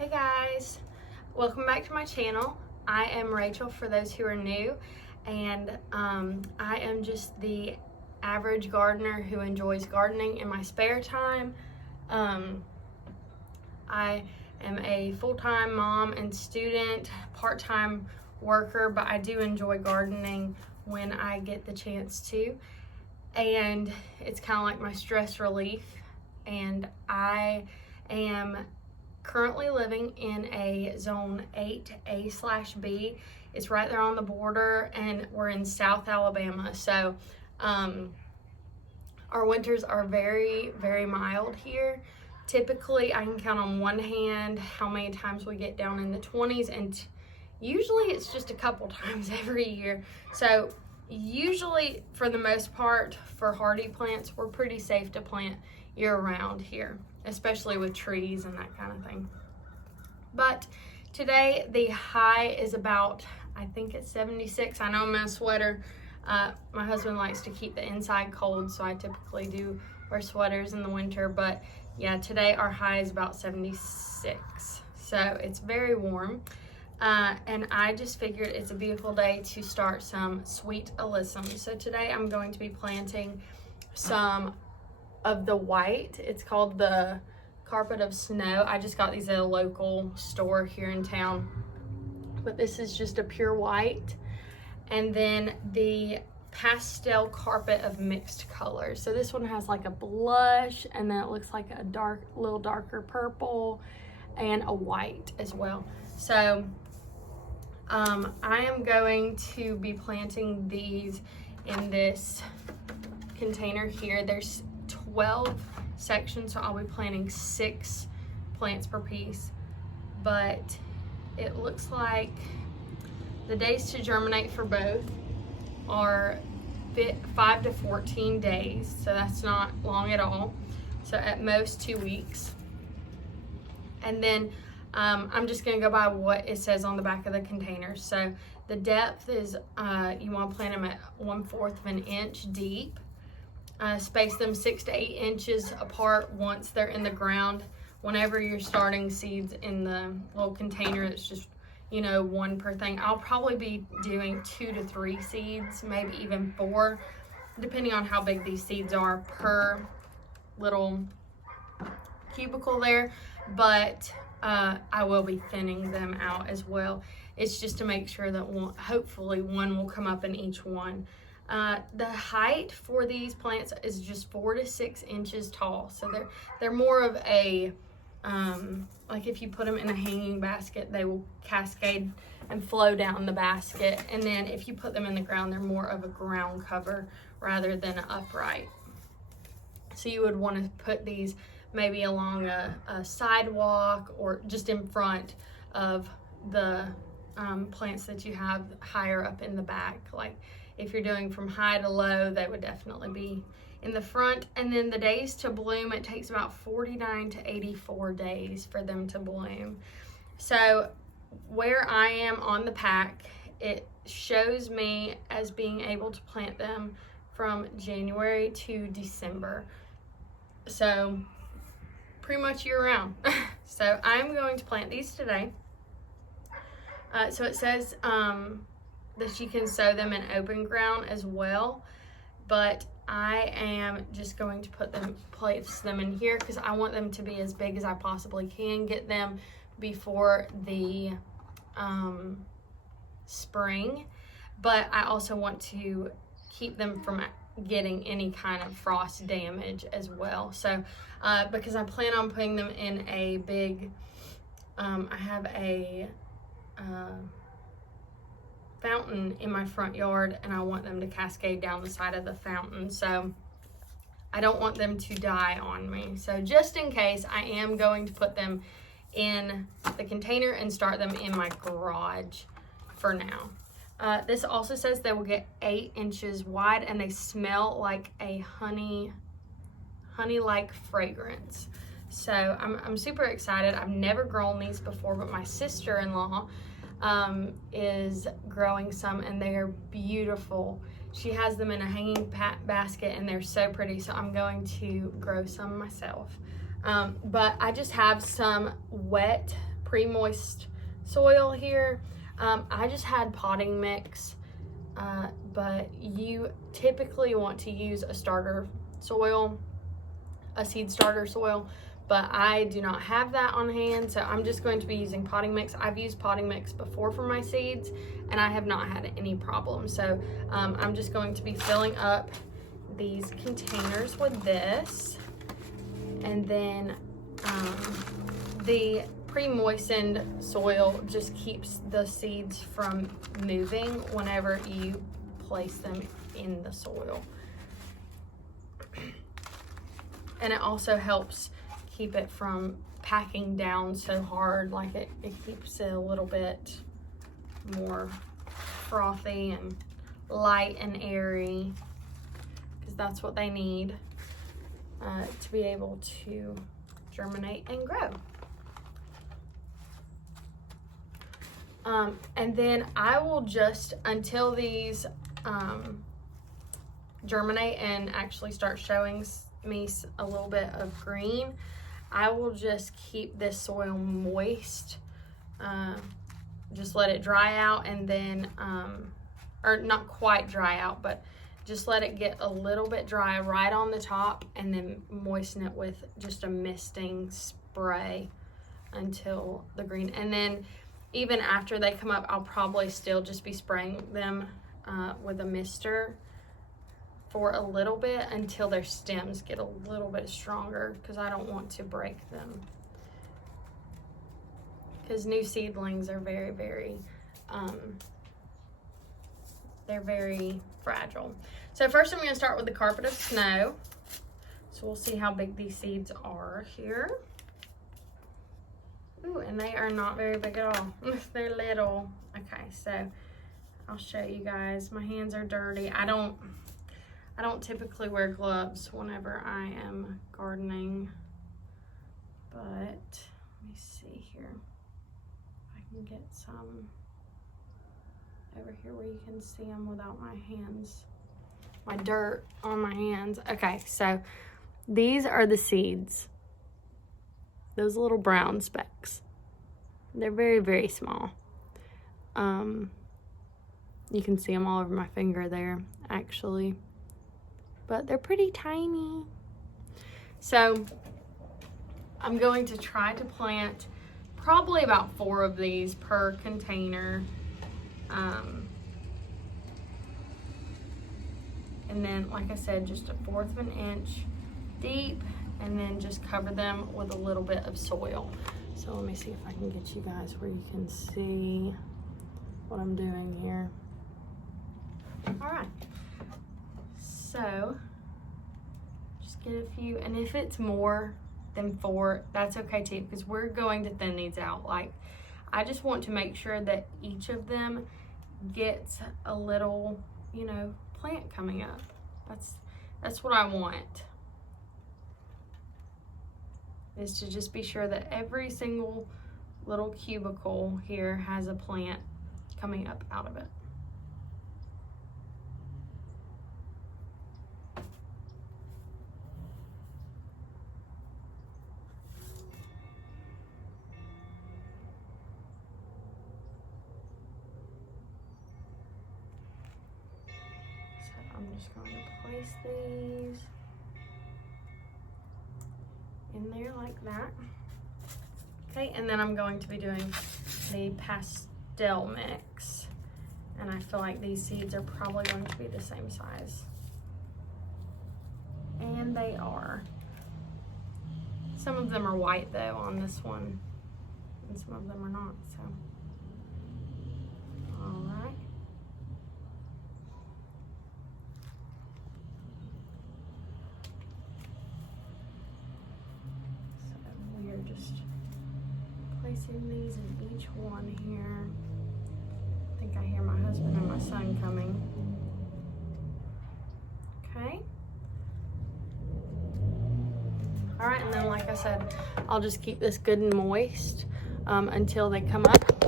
Hey guys, welcome back to my channel. I am Rachel for those who are new, and I am just the average gardener who enjoys gardening in my spare time. I am a full-time mom and student, part-time worker, but I do enjoy gardening when I get the chance to, and it's kind of like my stress relief. And I am currently living in a zone 8A/B. It's right there on the border, and we're in South Alabama. So our winters are very, very mild here. Typically, I can count on one hand how many times we get down in the 20s, and usually it's just a couple times every year. So usually, for the most part, for hardy plants, we're pretty safe to plant year-round here, especially with trees and that kind of thing. But today the high is about, I think it's 76. I know I'm in a sweater. My husband likes to keep the inside cold, so I typically do wear sweaters in the winter. But yeah, today our high is about 76, so it's very warm. And I just figured it's a beautiful day to start some sweet alyssum. So today I'm going to be planting some of the white. It's called the carpet of snow. I just got these at a local store here in town, but this is just a pure white. And then the pastel carpet of mixed colors. So this one has like a blush, and then it looks like a little darker purple, and a white as well. So I am going to be planting these in this container here. There's 12 sections, so I'll be planting 6 plants per piece. But it looks like the days to germinate for both are 5 to 14 days, so that's not long at all. So at most 2 weeks. And then I'm just going to go by what it says on the back of the container. So the depth is you want to plant them at 1/4 of an inch deep. Space them 6 to 8 inches apart once they're in the ground. Whenever you're starting seeds in the little container, it's just, you know, 1 per thing. I'll probably be doing 2 to 3 seeds, maybe even 4, depending on how big these seeds are per little cubicle there. But I will be thinning them out as well. It's just to make sure that hopefully one will come up in each one. The height for these plants is just 4 to 6 inches tall. So they're more of a, like if you put them in a hanging basket, they will cascade and flow down the basket. And then if you put them in the ground, they're more of a ground cover rather than an upright. So you would want to put these maybe along a sidewalk, or just in front of the plants that you have higher up in the back. Like if you're doing from high to low, they would definitely be in the front. And then the days to bloom, it takes about 49 to 84 days for them to bloom. So where I am on the pack, it shows me as being able to plant them from January to December. So pretty much year round. So I'm going to plant these today. So it says that you can sow them in open ground as well, but I am just going to place them in here because I want them to be as big as I possibly can get them before the spring. But I also want to keep them from getting any kind of frost damage as well. So because I plan on putting them in a big, I have a fountain in my front yard, and I want them to cascade down the side of the fountain. So I don't want them to die on me. So just in case, I am going to put them in the container and start them in my garage for now. This also says they will get 8 inches wide, and they smell like a honey-like fragrance. So I'm super excited. I've never grown these before, but my sister-in-law is growing some, and they are beautiful. She has them in a hanging basket, and they're so pretty. So I'm going to grow some myself. But I just have some wet pre-moist soil here. I just had potting mix, but you typically want to use a starter soil, a seed starter soil, but I do not have that on hand, so I'm just going to be using potting mix. I've used potting mix before for my seeds, and I have not had any problems. So I'm just going to be filling up these containers with this, and then the pre-moistened soil just keeps the seeds from moving whenever you place them in the soil. And it also helps keep it from packing down so hard, like it keeps it a little bit more frothy and light and airy, because that's what they need to be able to germinate and grow. And then I will just, until these germinate and actually start showing me a little bit of green, I will just keep this soil moist, just let it dry out, and then or not quite dry out, but just let it get a little bit dry right on the top, and then moisten it with just a misting spray until the green. And then even after they come up, I'll probably still just be spraying them with a mister for a little bit until their stems get a little bit stronger, because I don't want to break them. Because new seedlings are very, very, they're very fragile. So first I'm going to start with the carpet of snow. So we'll see how big these seeds are here. Ooh, and they are not very big at all. They're little. Okay, so I'll show you guys. My hands are dirty. I don't typically wear gloves whenever I am gardening, but let me see here. I can get some over here where you can see them without my hands, my dirt on my hands. Okay, so these are the seeds. Those little brown specks. They're very, very small. You can see them all over my finger there, actually. But they're pretty tiny. So I'm going to try to plant probably about 4 of these per container. And then, like I said, just 1/4 of an inch deep, and then just cover them with a little bit of soil. So let me see if I can get you guys where you can see what I'm doing here. All right. So just get a few, and if it's more than 4, that's okay too, because we're going to thin these out. Like, I just want to make sure that each of them gets a little, you know, plant coming up. That's what I want, is to just be sure that every single little cubicle here has a plant coming up out of it. I'm just going to place these in there like that. Okay, and then I'm going to be doing the pastel mix. And I feel like these seeds are probably going to be the same size. And they are. Some of them are white though on this one, and some of them are not, so. All right. Just placing these in each one here. I think I hear my husband and my son coming. Okay. All right, and then like I said, I'll just keep this good and moist until they come up.